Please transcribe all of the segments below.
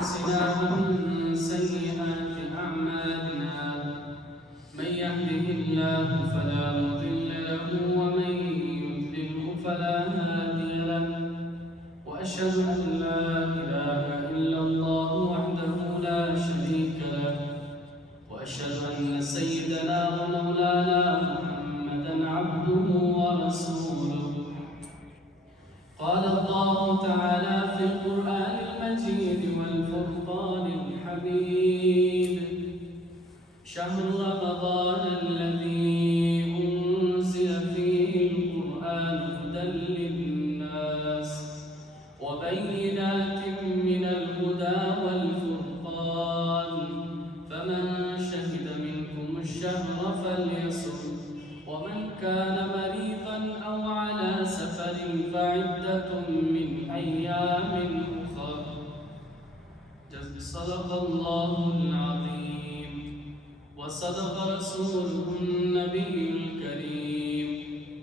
أنفسنا ومن سيئات أعمالنا من يهده الله فلا مضل له ومن يضلله فلا هادي له وأشهد أن لا إله إلا الله وحده لا شريك له وأشهد أن سيدنا ومولانا محمدا عبده ورسوله. قال الله تعالى في القرآن المجيد والفرقان الحميد: شهر رمضان الذي أنزل فيه القرآن هدى للناس وبينات من الهدى والفرقان فمن شهد منكم الشهر فليصم ومن كان مريضا أو على سفر فعدة من أيام أخر. صدق الله العظيم وصدق رسوله النبي الكريم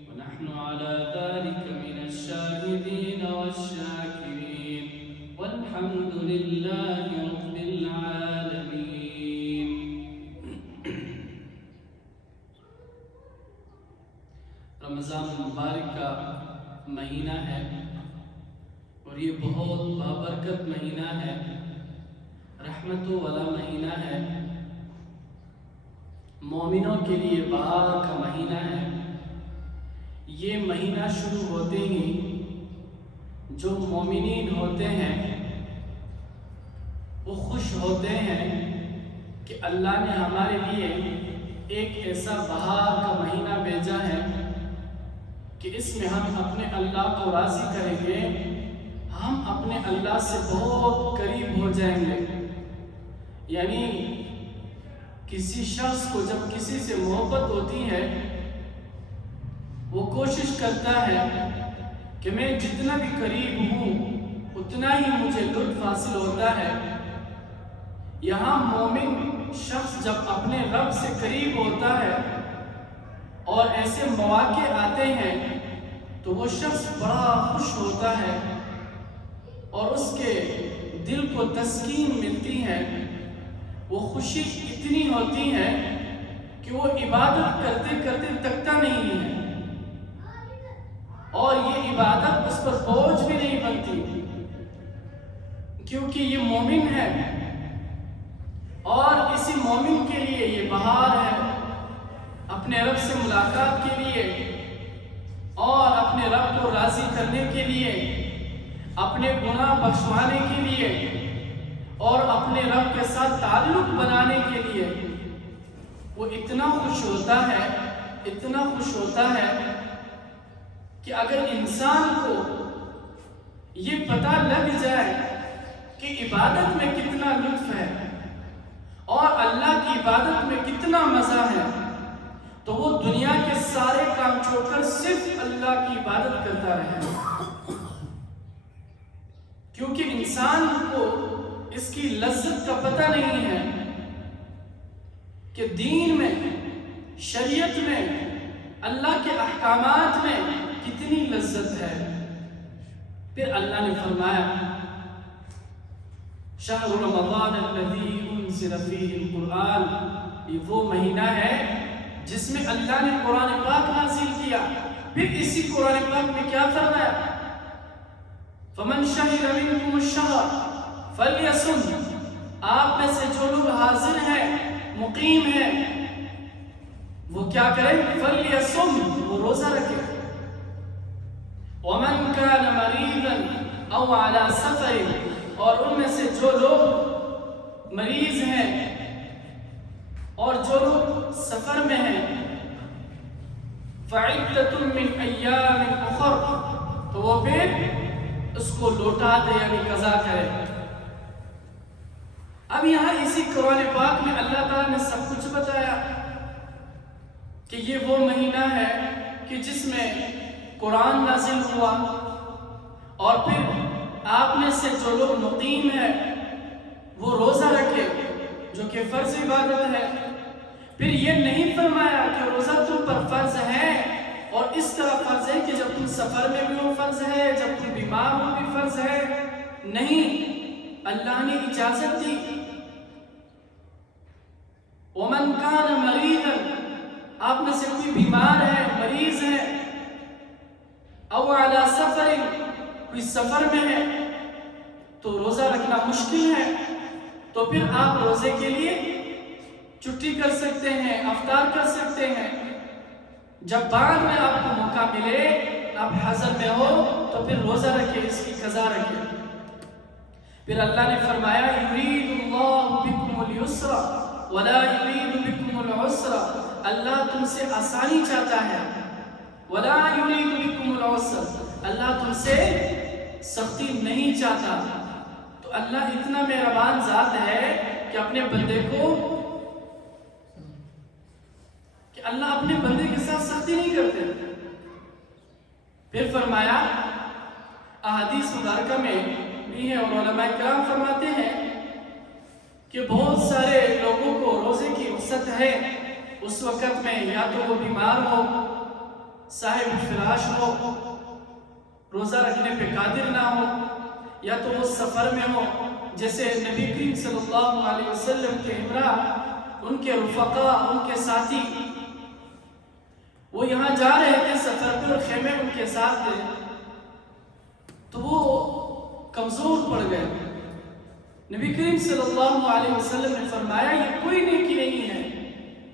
ونحن على ذلك من الشاهدين والشاكرين والحمد لله رب العالمين. رمضان المبارک کا مہینہ ہے اور یہ بہت بابرکت مہینہ ہے، رحمتوں والا مہینہ ہے، مومنوں کے لیے بہار کا مہینہ ہے. یہ مہینہ شروع ہوتے ہی جو مومنین ہوتے ہیں وہ خوش ہوتے ہیں کہ اللہ نے ہمارے لیے ایک ایسا بہار کا مہینہ بھیجا ہے کہ اس میں ہم اپنے اللہ کو راضی کریں گے، ہم اپنے اللہ سے بہت قریب ہو جائیں گے. یعنی کسی شخص کو جب کسی سے محبت ہوتی ہے وہ کوشش کرتا ہے کہ میں جتنا بھی قریب ہوں اتنا ہی مجھے لطف حاصل ہوتا ہے. یہاں مومن شخص جب اپنے رب سے قریب ہوتا ہے اور ایسے مواقع آتے ہیں تو وہ شخص بڑا خوش ہوتا ہے اور اس کے دل کو تسکین ملتی ہے. وہ خوشی اتنی ہوتی ہے کہ وہ عبادت کرتے کرتے تھکتا نہیں ہے اور یہ عبادت اس پر بوجھ بھی نہیں بنتی کیونکہ یہ مومن ہے. اور اسی مومن کے لیے یہ بہار ہے، اپنے رب سے ملاقات کے لیے اور اپنے رب کو راضی کرنے کے لیے، اپنے گناہ بخشوانے کے لیے اور اپنے رب کے ساتھ تعلق بنانے کے لیے. وہ اتنا خوش ہوتا ہے کہ اگر انسان کو یہ پتہ لگ جائے کہ عبادت میں کتنا لطف ہے اور اللہ کی عبادت میں کتنا مزہ ہے تو وہ دنیا کے سارے کام چھوڑ کر صرف اللہ کی عبادت کرتا رہے. کیونکہ انسان کو اس کی لذت کا پتہ نہیں ہے کہ دین میں، شریعت میں، اللہ کے احکامات میں کتنی لذت ہے. پھر اللہ نے فرمایا: شہر رمضان الذی انزل فیہ القرآن، یہ وہ مہینہ ہے جس میں اللہ نے قرآن پاک نازل کیا. پھر اسی قرآن پاک میں کیا فرمایا؟ فمن شہد منکم الشہر فلیصم، آپ میں سے جو لوگ حاضر ہیں، مقیم ہیں، وہ کیا کریں؟ فلیصم، وہ روزہ رکھیں. ومن کان مریضا او علی سفر، اور ان میں سے جو لوگ مریض ہیں اور جو لوگ سفر میں ہیں، فعدۃ من ایام اخر، تو وہ پھر اس کو لوٹا دے، یعنی قضا کرے. اب یہاں اسی قرآن پاک میں اللہ تعالیٰ نے سب کچھ بتایا کہ یہ وہ مہینہ ہے کہ جس میں قرآن نازل ہوا اور پھر آپ میں سے جو لوگ مقیم ہیں وہ روزہ رکھے جو کہ فرض عبادت ہے. پھر یہ نہیں فرمایا کہ روزہ تم پر فرض ہے اور اس طرح فرض ہے کہ جب تم سفر میں بھی ہو فرض ہے، جب تم بیمار ہو بھی فرض ہے. نہیں، اللہ نے اجازت دی. ومن کان مریضا، آپ میں سے کوئی بیمار ہے، مریض ہے، او علی سفر، کوئی سفر میں ہے تو روزہ رکھنا مشکل ہے، تو پھر آپ روزے کے لیے چھٹی کر سکتے ہیں، افطار کر سکتے ہیں. جب بعد میں آپ کو موقع ملے، آپ حضر میں ہو تو پھر روزہ رکھے، اس کی قضا رکھے. پھر اللہ نے فرمایا یرید اللہ بکم اليسر ولا یرید بکم العسر، اللہ تم سے آسانی چاہتا ہے. ولا یرید بکم العسر، اللہ تم سے سختی نہیں چاہتا. تو اللہ اتنا مہربان ذات ہے کہ اپنے بندے کو، کہ اللہ اپنے بندے کے ساتھ سختی نہیں کرتے. پھر فرمایا احادیث مبارکہ میں بھی ہے، اور علماء کرام فرماتے ہیں کہ بہت سارے لوگوں کو روزے کی رخصت ہے اس وقت میں، یا تو وہ بیمار ہو، صاحب فراش ہو، روزہ رکھنے پہ قادر نہ ہو، یا تو وہ سفر میں ہو. جیسے نبی کریم صلی اللہ علیہ وسلم کے ہمراہ ان کے رفقا، ان کے ساتھی، وہ یہاں جا رہے تھے سفر پہ اور خیمے ان کے ساتھ تھے، تو وہ کمزور پڑ گئے. نبی کریم صلی اللہ علیہ وسلم نے فرمایا یہ کوئی نیکی نہیں ہے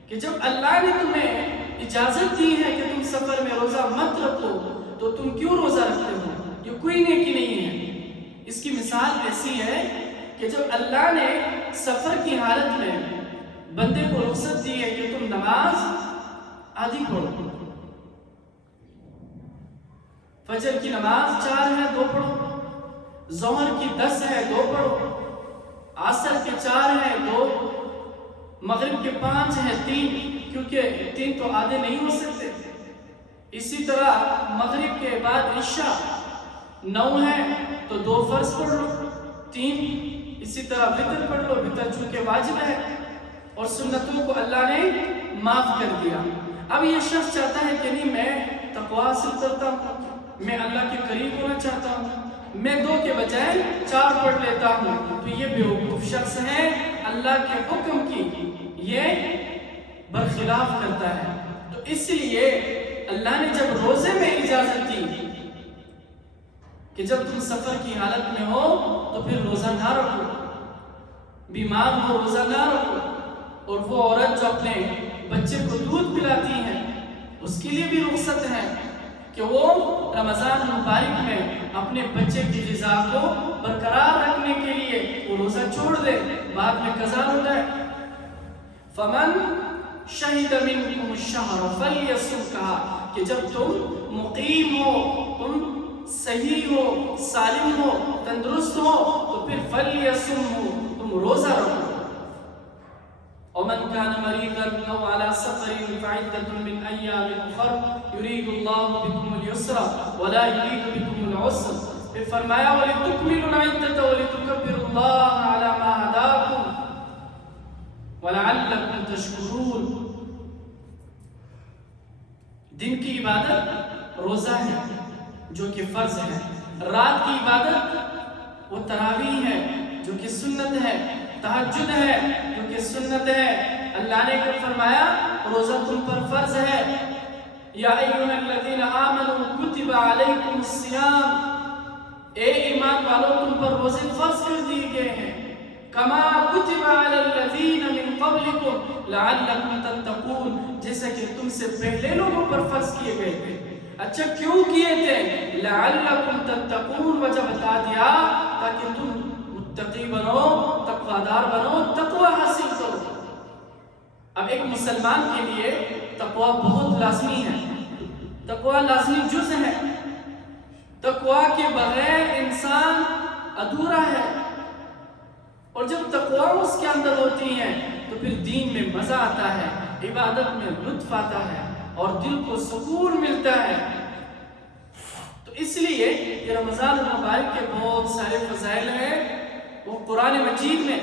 کہ جب اللہ نے تمہیں اجازت دی ہے کہ تم سفر میں روزہ مت رکھو تو تم کیوں روزہ رکھتے ہو، یہ کوئی نیکی نہیں ہے. اس کی مثال ایسی ہے کہ جب اللہ نے سفر کی حالت میں بندے کو رخصت دی ہے کہ تم نماز آدھی پڑھو، فجر کی نماز 4 ہے 2 پڑھو، ظہر کی 10 ہے 2 پڑھو، عصر کے 4 ہے 2، مغرب کے 5 ہے 3، کیونکہ 3 تو آدھے نہیں ہو سکتے. اسی طرح مغرب کے بعد عشاء 9 ہے تو 2 فرض پڑھ لو 3، اسی طرح وتر پڑھ لو، وتر چونکہ واجب ہے، اور سنتوں کو اللہ نے معاف کر دیا. اب یہ شخص چاہتا ہے کہ نہیں میں تقوی حاصل کرتا ہوں، میں اللہ کے قریب ہونا چاہتا ہوں، میں 2 کے بجائے 4 پڑھ لیتا ہوں، تو یہ بیوقوف شخص ہے، اللہ کے حکم کی یہ برخلاف کرتا ہے. تو اس لیے اللہ نے جب روزے میں اجازت دی کہ جب تم سفر کی حالت میں ہو تو پھر روزہ نہ رکھو، بیمار ہو روزہ نہ رکھو. اور وہ عورت جو اپنے بچے کو دودھ پلاتی ہے اس کے لیے بھی رخصت ہے کہ وہ رمضان مبارک میں اپنے بچے کی غذا کو برقرار رکھنے کے لیے وہ روزہ چھوڑ دے، بعد میں قضا ہو جائے. فمن شہد منکم الشہر فلیصم، کہا کہ جب تم مقیم ہو، تم صحیح ہو، سالم ہو، تندرست ہو تو پھر فلیصم ہو، تم روزہ رکھو. ومن كان مريضا او على سفر فعدة من ايام اخر يريد الله بكم اليسر ولا يريد بكم العسر. پھر فرمایا ولتكملوا العدة ولتكبروا الله على ما هداكم وَلَعَلَّكُمْ تَشْكُرُونَ. دن کی عبادت روزہ ہے جو کہ فرض ہے، رات کی عبادت وہ تراویح ہے جو کہ سنت ہے، تہجد ہے جو کہ سنت ہے. اللہ نے فرمایا روزہ تم پر فرض ہے. یا ایھا الذین آمنوا کتب علیکم الصیام، اے ایمان والو تم پر روزے فرض کر دیے گئے ہیں. کما کتب علی الذین من قبلکم لعلکم تتقون، جیسا کہ تم سے پہلے لوگوں پر فرض کیے گئے تھے. اچھا کیوں کیے تھے؟ لعلکم تتقون، وجہ بتا دیا تاکہ تم متقی بنو، تقویدار بنو، تقوی حاصل کرو. اب ایک مسلمان کے لیے تقوی بہت لازمی ہے، تقوی لازمی جز ہے. تقوی کے بغیر انسان ادھورا ہے، اور جب تقوی اس کے اندر ہوتی ہے تو پھر دین میں مزہ آتا ہے، عبادت میں لطف آتا ہے اور دل کو سکون ملتا ہے. تو اس لیے یہ رمضان المبارک کے بہت سارے فضائل ہیں. وہ قرآن مجید میں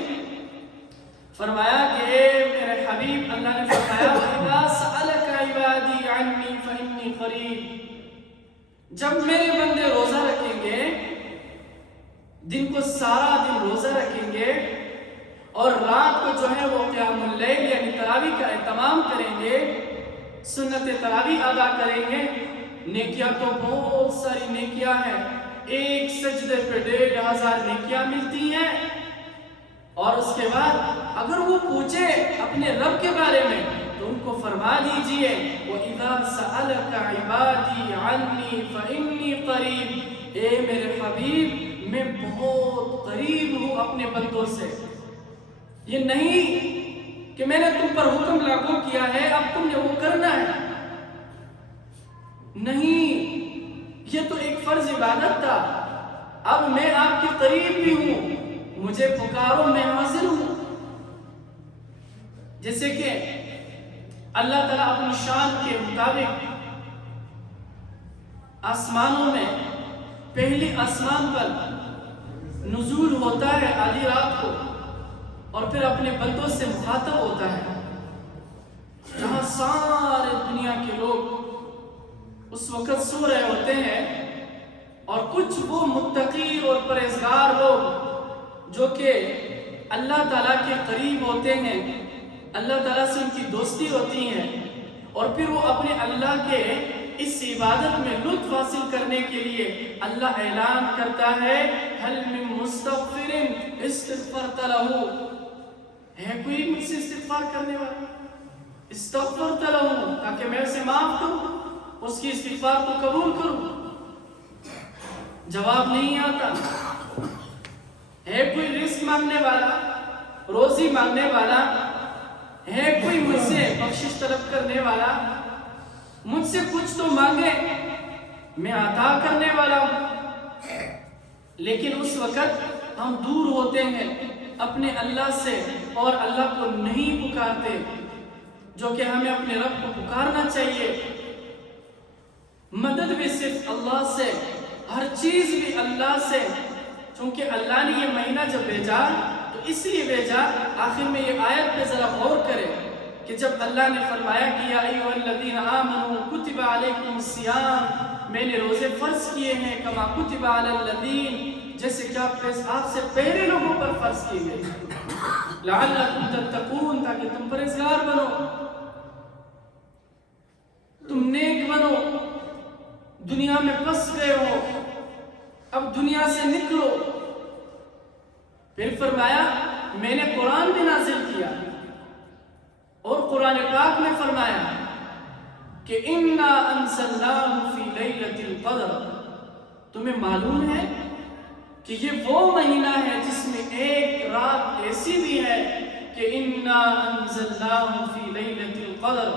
فرمایا کہ اے میرے حبیب، اللہ نے فرمایا وَإِذَا سَأَلَكَ عِبَادِي عَنِّي فَإِنِّي قَرِيبٌ، جب میرے بندے روزہ رکھیں گے دن کو سارا دن روزہ رکھیں گے اور رات کو جو ہے وہ قیام اللیل یعنی تراویح کا اہتمام کریں گے، سنت تراویح ادا کریں گے، نیکیاں تو بہت ساری نیکیاں ہیں، ایک سجدے پہ 1500 نیکیاں ملتی ہیں۔ اور اس کے بعد اگر وہ پوچھے اپنے رب کے بارے میں تو ان کو فرما دیجئے وَإِذَا سَأَلَكَ عِبَادِي عَنِّي فَإِنِّي قَرِيبٌ، اے میرے حبیب میں بہت قریب ہوں اپنے بندوں سے۔ یہ نہیں کہ میں نے تم پر حکم لاگو کیا ہے اب تم نے وہ کرنا ہے، نہیں، یہ تو ایک فرض عبادت تھا، اب میں آپ کے قریب بھی ہوں، مجھے پکارو میں حاضر ہوں۔ جیسے کہ اللہ تعالیٰ اپنی شان کے مطابق آسمانوں میں پہلی آسمان پر نزول ہوتا ہے آدھی رات کو، اور پھر اپنے بندوں سے مخاطب ہوتا ہے، جہاں سارے دنیا کے لوگ اس وقت سو رہے ہوتے ہیں، اور کچھ وہ متقی اور پرہیزگار لوگ جو کہ اللہ تعالیٰ کے قریب ہوتے ہیں، اللہ تعالیٰ سے ان کی دوستی ہوتی ہے، اور پھر وہ اپنے اللہ کے اس عبادت میں لطف حاصل کرنے کے لیے اللہ اعلان کرتا ہے هل من مستغفر استغفرت له، ہے کوئی مجھ سے استغفار کرنے والا، استغفرت له، تاکہ میں اسے معاف کروں، اس کی استغفار کو قبول کروں۔ جواب نہیں آتا۔ ہے کوئی رزق مانگنے والا، روزی مانگنے والا، ہے کوئی مجھ سے بخشش طلب کرنے والا، مجھ سے کچھ تو مانگے، میں عطا کرنے والا ہوں۔ لیکن اس وقت ہم دور ہوتے ہیں اپنے اللہ سے اور اللہ کو نہیں پکارتے، جو کہ ہمیں اپنے رب کو پکارنا چاہیے۔ مدد بھی صرف اللہ سے، ہر چیز بھی اللہ سے، چونکہ اللہ نے یہ مہینہ جب بھیجا تو اس لیے بھیجا۔ آخر میں یہ آیت پہ ذرا غور کرے کہ جب اللہ نے فرمایا کہ یا ایھا الذین آمنوا کتب علیکم الصیام، میں نے روزے فرض کیے ہیں کما کتب علی الذین، جیسے کہ آپ سے پہلے لوگوں پر فرض کیے گئے، لعلکم تتقون، تاکہ تم پرہیزگار بنو، تم نیک بنو، دنیا میں پھنس گئے ہو، اب دنیا سے نکلو۔ پھر فرمایا میں نے قرآن بھی نازل کیا، اور قرآن پاک میں فرمایا کہ اِنَّا أَنزَلْنَاهُ فِي لَيْلَةِ الْقَدْرِ، تمہیں معلوم ہے کہ یہ وہ مہینہ ہے جس میں ایک رات ایسی بھی ہے کہ اِنَّا أَنزَلْنَاهُ فِي لَيْلَةِ الْقَدْرِ،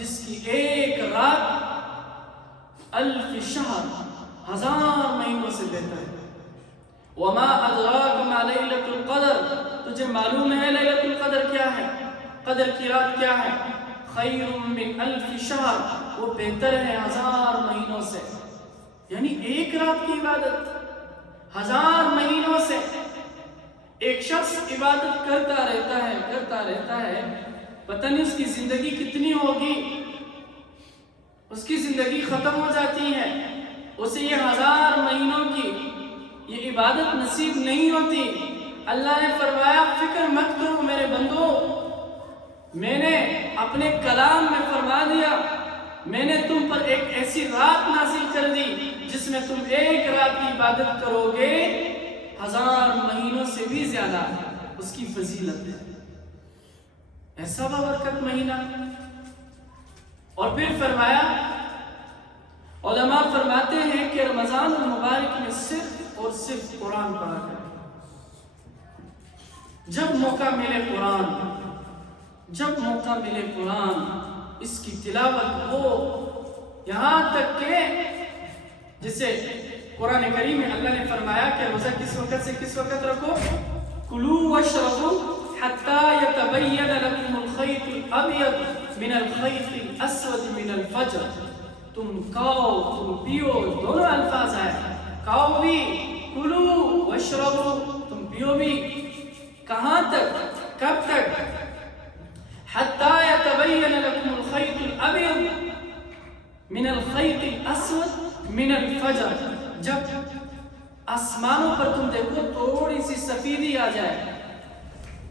جس کی ایک رات الف شہر، 1000 مہینوں سے بہتر ہے۔ وَمَا أَدْرَاكَ مَا لَيْلَةُ الْقَدْرِ، تجھے معلوم ہے لیلۃ القدر کیا ہے، قدر کی رات کیا ہے؟ خَيْرٌ مِّنْ أَلْفِ شَهْرٍ، وہ بہتر ہے 1000 مہینوں سے، یعنی ایک رات کی عبادت 1000 مہینوں سے۔ ایک شخص عبادت کرتا رہتا ہے، پتہ نہیں اس کی زندگی کتنی ہوگی، اس کی زندگی ختم ہو جاتی ہے، اسے یہ 1000 مہینوں کی یہ عبادت نصیب نہیں ہوتی۔ اللہ نے فرمایا فکر مت کرو میرے بندو، میں نے اپنے کلام میں فرما دیا، میں نے تم پر ایک ایسی رات نازل کر دی جس میں تم ایک رات کی عبادت کرو گے 1000 مہینوں سے بھی زیادہ، اس کی فضیلت ہے، ایسا بابرکت مہینہ۔ اور پھر فرمایا، علماء فرماتے ہیں کہ رمضان المبارک میں صرف اور صرف قرآن پڑھا کریں، جب موقع ملے قرآن، جب موقع ملے قرآن اس کی تلاوت ہو، یہاں تک کہ جسے قرآن کریم میں اللہ نے فرمایا کہ روزہ کس وقت سے کس وقت رکھو، کلوا واشربوا حتی یتبین لکم الخیط الابیض من الخیط الاسود من الفجر، تم کھاؤ تم پیو، دونوں الفاظ آئے، کھاؤ بھی، کلو واشربو، تم پیو بھی، کہاں تک، کب تک؟ حتی یتبین لکم الخیط الابیض من الخیط الاسود من الفجر، جب آسمانوں پر تم دیکھو تھوڑی سی سفیدی آ جائے،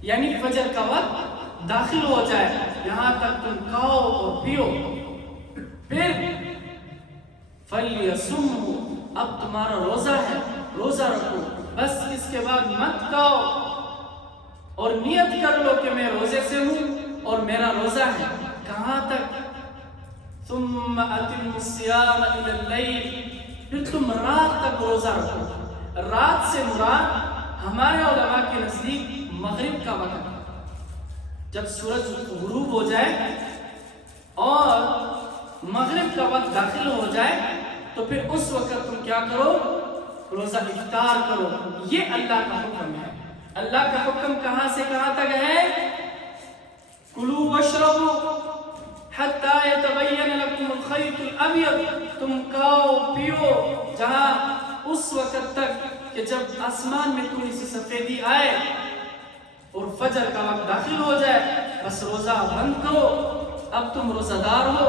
یعنی فجر کا وقت داخل ہو جائے، یہاں تک تم کھاؤ اور پیو، پھر فَلْيَصُمْهُ، اب تمہارا روزہ ہے، روزہ رکھو، بس اس کے بعد مت کھاؤ، اور نیت کر لو کہ میں روزے سے ہوں اور میرا روزہ ہے۔ کہاں تک؟ ثُمَّ أَتِمُّ الصِّيَامَ إِلَى اللَّيْلِ، پھر تم رات تک روزہ رکھو۔ رات سے مراد ہمارے علماء کے نزدیک مغرب کا وقت، جب سورج غروب ہو جائے اور مغرب کا وقت داخل ہو جائے تو پھر اس وقت تم کیا کرو؟ روزہ افطار کرو۔ یہ اللہ کا حکم ہے۔ اللہ کا حکم کہاں سے کہاں تک ہے؟ کلوا واشربوا حتی یتبین لکم الخیط الابیض، تم کھاؤ پیو جہاں اس وقت تک کہ جب آسمان میں تھوڑی سی سفیدی آئے اور فجر کا وقت داخل ہو جائے، بس روزہ بند کرو، اب تم روزہ دار ہو۔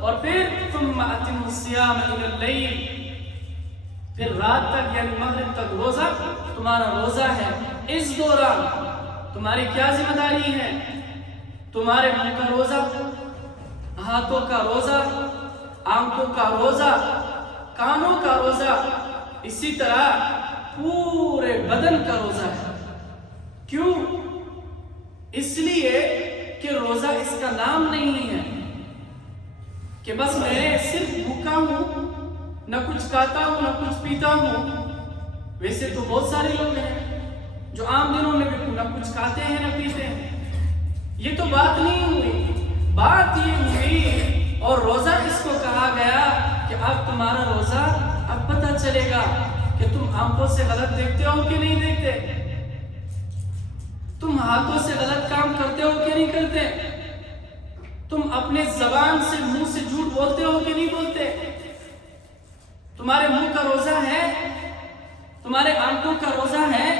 اور پھر ثم اتموا الصیام الی اللیل، پھر رات تک یعنی مغرب تک روزہ تمہارا روزہ ہے۔ اس دوران تمہاری کیا ذمہ داری ہے؟ تمہارے منہ کا روزہ، ہاتھوں کا روزہ، آنکھوں کا روزہ، کانوں کا روزہ، اسی طرح پورے بدن کا روزہ ہے۔ کیوں؟ اس لیے کہ روزہ اس کا نام نہیں ہے کہ بس میں صرف بھوکا ہوں، نہ کچھ کھاتا ہوں نہ کچھ پیتا ہوں۔ ویسے تو بہت سارے لوگ ہیں جو عام دنوں میں بھی نہ کچھ کھاتے ہیں نہ پیتے ہیں۔ یہ تو بات نہیں ہوئی، بات یہ ہوئی اور روزہ اس کو کہا گیا کہ اب تمہارا روزہ اب پتہ چلے گا کہ تم آنکھوں سے غلط دیکھتے ہو کہ نہیں دیکھتے، تم ہاتھوں سے غلط کام کرتے ہو کہ نہیں کرتے، تم اپنے زبان سے منہ سے جھوٹ بولتے ہو کہ نہیں بولتے۔ تمہارے منہ کا روزہ ہے، تمہارے آنکھوں کا روزہ ہے،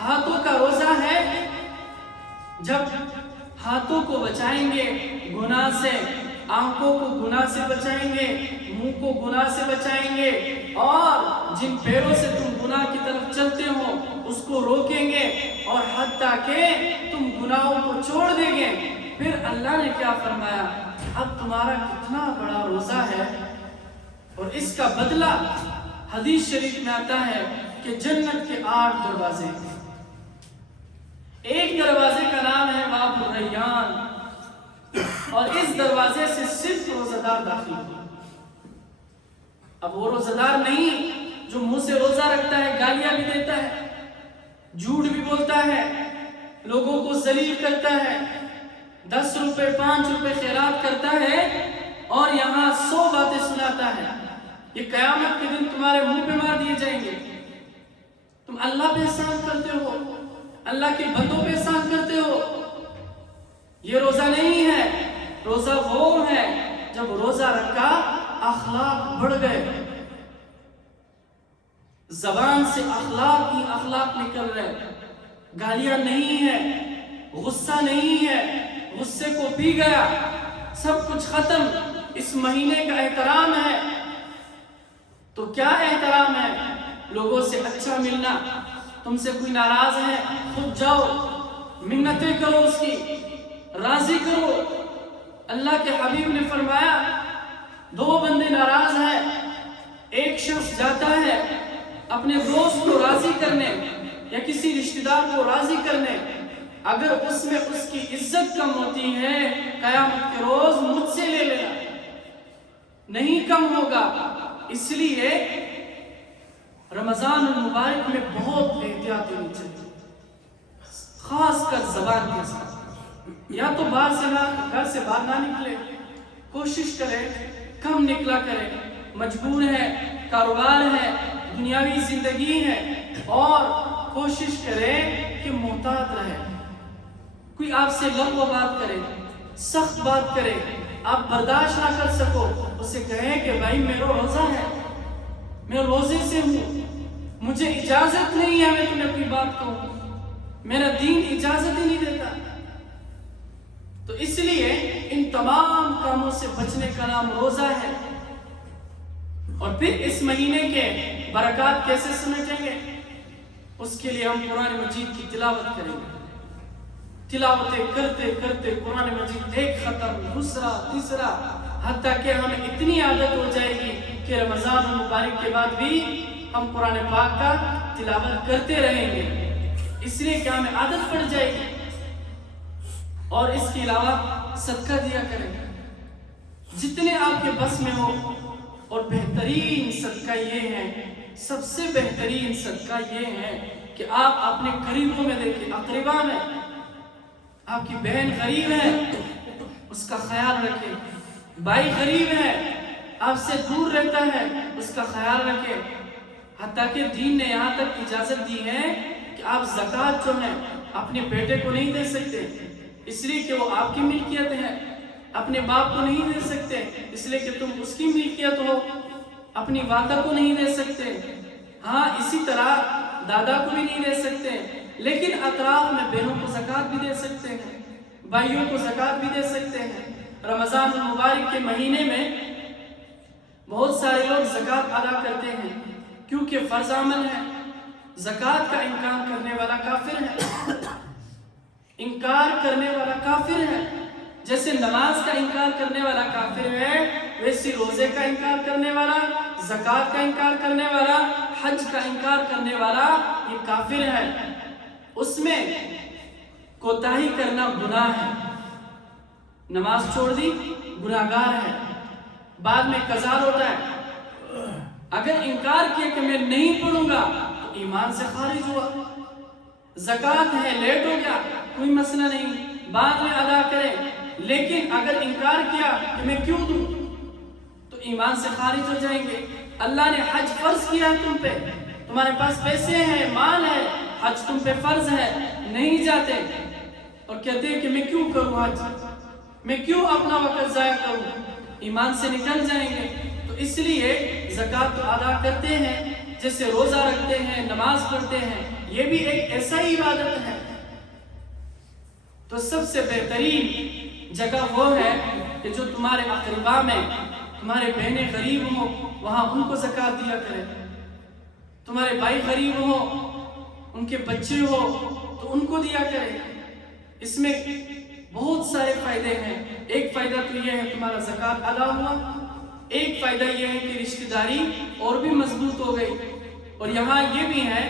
ہاتھوں کا روزہ ہے۔ جب ہاتھوں کو بچائیں گے گناہ سے، آنکھوں کو گناہ سے بچائیں گے، منہ کو گناہ سے بچائیں گے، اور جن پیروں سے تم گناہ کی طرف چلتے ہو اس کو روکیں گے، اور حتیٰ کہ تم گناہوں کو چھوڑ دیں گے، پھر اللہ نے کیا فرمایا؟ اب تمہارا کتنا بڑا روزہ ہے، اور اس کا بدلہ حدیث شریف میں آتا ہے کہ جنت کے 8 دروازے ہیں۔ ایک دروازے کا نام ہے باب الریان، اور اس دروازے سے صرف روزہ دار داخل ہوگا۔ اب وہ روزہ دار نہیں جو منہ سے روزہ رکھتا ہے، گالیاں بھی دیتا ہے، جھوٹ بھی بولتا ہے، لوگوں کو ذلیل کرتا ہے، 10 روپے 5 روپے خیرات کرتا ہے اور یہاں 100 باتیں سناتا ہے۔ یہ قیامت کے دن تمہارے منہ پہ مار دیے جائیں گے۔ تم اللہ پہ احسان کرتے ہو، اللہ کے بندوں پہ احسان کرتے ہو۔ یہ روزہ نہیں ہے، روزہ وہ ہے جب روزہ رکھا اخلاق بڑھ گئے، زبان سے اخلاق ہی اخلاق نکل رہے، گالیاں نہیں ہے، غصہ نہیں ہے، غصے کو پی گیا، سب کچھ ختم۔ اس مہینے کا احترام ہے، تو کیا احترام ہے؟ لوگوں سے اچھا ملنا، تم سے کوئی ناراض ہے خود جاؤ منتیں کرو، اس کی راضی کرو۔ اللہ کے حبیب نے فرمایا 2 بندے ناراض ہیں، ایک شخص جاتا ہے اپنے دوست کو راضی کرنے یا کسی رشتہ دار کو راضی کرنے، اگر اس میں اس کی عزت کم ہوتی ہے قیامت کے روز مجھ سے لے لینا، نہیں کم ہوگا۔ اس لیے رمضان المبارک میں بہت احتیاط ہونی چاہیے، خاص کر زبان کے ساتھ۔ یا تو گھر سے باہر نہ نکلے، کوشش کرے کم نکلا کرے، مجبور ہے، کاروبار ہے، دنیاوی زندگی ہے، اور کوشش کرے کہ محتاط رہے۔ کوئی آپ سے لغو بات کرے، سخت بات کرے، آپ برداشت نہ کر سکو، اسے کہیں کہ بھائی میرا روزہ ہے، میں روزے سے ہوں، مجھے اجازت نہیں ہے میں تمہیں کوئی بات کہوں، میرا دین اجازت ہی نہیں دیتا۔ تو اس لیے ان تمام کاموں سے بچنے کا نام روزہ ہے۔ اور پھر اس مہینے کے برکات کیسے سمیٹیں گے؟ اس کے لیے ہم قرآن مجید کی تلاوت کریں گے۔ تلاوتیں کرتے کرتے قرآن مجید ایک ختم، دوسرا، تیسرا، حتیٰ کہ ہمیں اتنی عادت ہو جائے گی کہ رمضان المبارک کے بعد بھی ہم قرآن پاک کا تلاوت کرتے رہیں گے، اس لیے کہ ہمیں عادت پڑ جائے گی۔ اور اس کے علاوہ صدقہ دیا کریں گے جتنے آپ کے بس میں ہو، اور بہترین صدقہ یہ ہے، سب سے بہترین صدقہ یہ ہے کہ آپ اپنے قریبوں میں دیکھیں، اقربا میں آپ کی بہن غریب ہے اس کا خیال رکھیں، بھائی غریب ہے آپ سے دور رہتا ہے اس کا خیال رکھیں۔ حتیٰ کہ دین نے یہاں تک اجازت دی ہے کہ آپ زکوٰۃ جو ہے اپنے بیٹے کو نہیں دے سکتے اس لیے کہ وہ آپ کی ملکیت ہے، اپنے باپ کو نہیں دے سکتے اس لیے کہ تم اس کی ملکیت ہو، اپنی والدہ کو نہیں دے سکتے، ہاں اسی طرح دادا کو بھی نہیں دے سکتے، لیکن اطراف میں بہنوں کو زکوٰۃ بھی دے سکتے ہیں، بھائیوں کو زکوٰۃ بھی دے سکتے ہیں۔ رمضان المبارک کے مہینے میں بہت سارے لوگ زکوٰۃ ادا کرتے ہیں کیونکہ فرض عمل ہے۔ زکوٰۃ کا انکار کرنے والا کافر ہے، انکار کرنے والا کافر ہے، جیسے نماز کا انکار کرنے والا کافر ہے ویسے روزے کا انکار کرنے والا، زکوٰۃ کا انکار کرنے والا، حج کا انکار کرنے والا یہ کافر ہے، اس میں کوتاہی کرنا گناہ ہے، نماز چھوڑ دی گناہگار ہے، بعد میں قضا ہوتا ہے۔ اگر انکار کیا کہ میں نہیں پڑھوں گا تو ایمان سے خارج ہوا، زکوٰۃ ہے لیٹ ہو گیا کوئی مسئلہ نہیں، بعد میں ادا کریں، لیکن اگر انکار کیا کہ میں کیوں دوں تو ایمان سے خارج ہو جائیں گے۔ اللہ نے حج فرض کیا تم پہ، تمہارے پاس پیسے ہیں، مال ہے، حج تم پہ فرض ہے، نہیں جاتے اور کہتے ہیں کہ میں کیوں کروں حج، میں کیوں اپنا وقت ضائع کروں، ایمان سے نکل جائیں گے۔ تو اس لیے زکوٰۃ تو ادا کرتے ہیں، جیسے روزہ رکھتے ہیں، نماز پڑھتے ہیں، یہ بھی ایک ایسا ہی عبادت ہے۔ تو سب سے بہترین جگہ وہ ہے کہ جو تمہارے اقربا میں تمہارے بہنیں غریب ہوں وہاں ان کو زکوٰۃ دیا کرے، تمہارے بھائی غریب ہوں ان کے بچے ہو تو ان کو دیا کرے۔ اس میں بہت سارے فائدے ہیں، ایک فائدہ تو یہ ہے تمہارا زکوٰۃ ادا ہوا، ایک فائدہ یہ ہے کہ رشتہ داری اور بھی مضبوط ہو گئی، اور یہاں یہ بھی ہے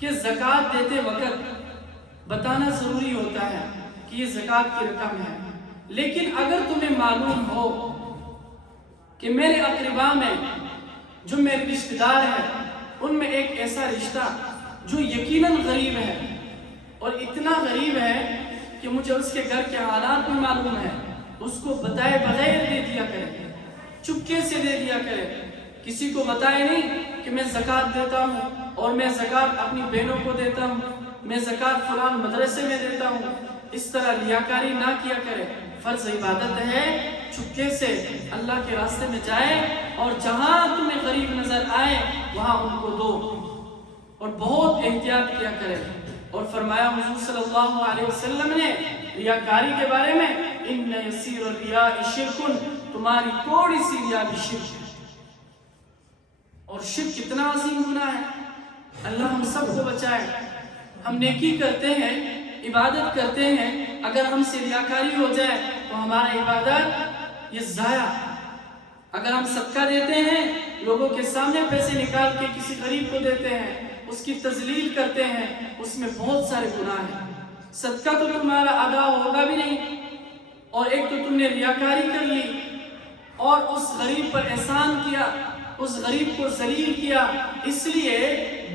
کہ زکوٰۃ دیتے وقت بتانا ضروری ہوتا ہے کہ یہ زکوٰۃ کی رقم ہے، لیکن اگر تمہیں معلوم ہو کہ میرے اقربا میں جو میرے رشتہ دار ہیں ان میں ایک ایسا رشتہ جو یقیناً غریب ہے اور اتنا غریب ہے کہ مجھے اس کے گھر کے حالات بھی معلوم ہے، اس کو بتائے بغیر دے دیا کرے، چپکے سے دے دیا کرے، کسی کو بتائے نہیں کہ میں زکوٰۃ دیتا ہوں اور میں زکوٰۃ اپنی بہنوں کو دیتا ہوں، میں زکوٰۃ فلان مدرسے میں دیتا ہوں، اس طرح ریاکاری نہ کیا کرے۔ فرض عبادت ہے چپکے سے اللہ کے راستے میں جائے اور جہاں تمہیں غریب نظر آئے وہاں ان کو دو، اور بہت احتیاط کیا کرے۔ اور فرمایا حضور صلی اللہ علیہ وسلم نے ریاکاری کے بارے میں، ان یسیر الریاء شرک، تمہاری تھوڑی سی ریا بھی شرک ہے، اور شرک کتنا عظیم گناہ ہے، اللہ ہم سب کو بچائے۔ ہم نیکی کرتے ہیں، عبادت کرتے ہیں، اگر ہم سے ریاکاری ہو جائے تو ہمارا عبادت یہ ضائع۔ اگر ہم صدقہ دیتے ہیں، لوگوں کے سامنے پیسے نکال کے کسی غریب کو دیتے ہیں، اس کی تذلیل کرتے ہیں، اس میں بہت سارے گناہ ہیں۔ صدقہ تو تمہارا ادا ہوگا بھی نہیں، اور ایک تو تم نے ریاکاری کر لی اور اس غریب پر احسان کیا، اس غریب کو ذلیل کیا۔ اس لیے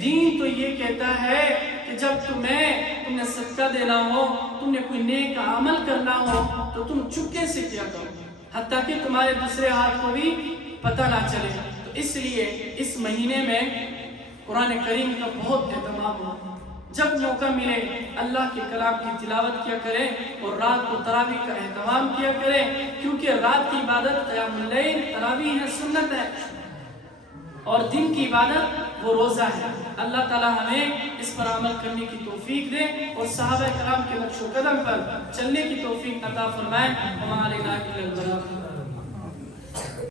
دین تو یہ کہتا ہے کہ جب تم نے صدقہ دینا ہو، تم نے کوئی نیک عمل کرنا ہو تو تم چپکے سے کیا کرو، حتیٰ کہ تمہارے دوسرے ہاتھ کو بھی پتہ نہ چلے۔ تو اس لیے اس مہینے میں قرآن کریم کا بہت اہتمام ہو، جب موقع ملے اللہ کے کلام کی تلاوت کیا کریں، اور رات کو تراویح کا اہتمام کیا کریں، کیونکہ رات کی عبادت قیام اللیل تراویح ہے، سنت ہے، اور دن کی عبادت وہ روزہ ہے۔ اللہ تعالیٰ ہمیں اس پر عمل کرنے کی توفیق دے اور صحابہ کرام کے نقش و قدم پر چلنے کی توفیق عطا فرمائے۔ وما علینا الا البلاغ۔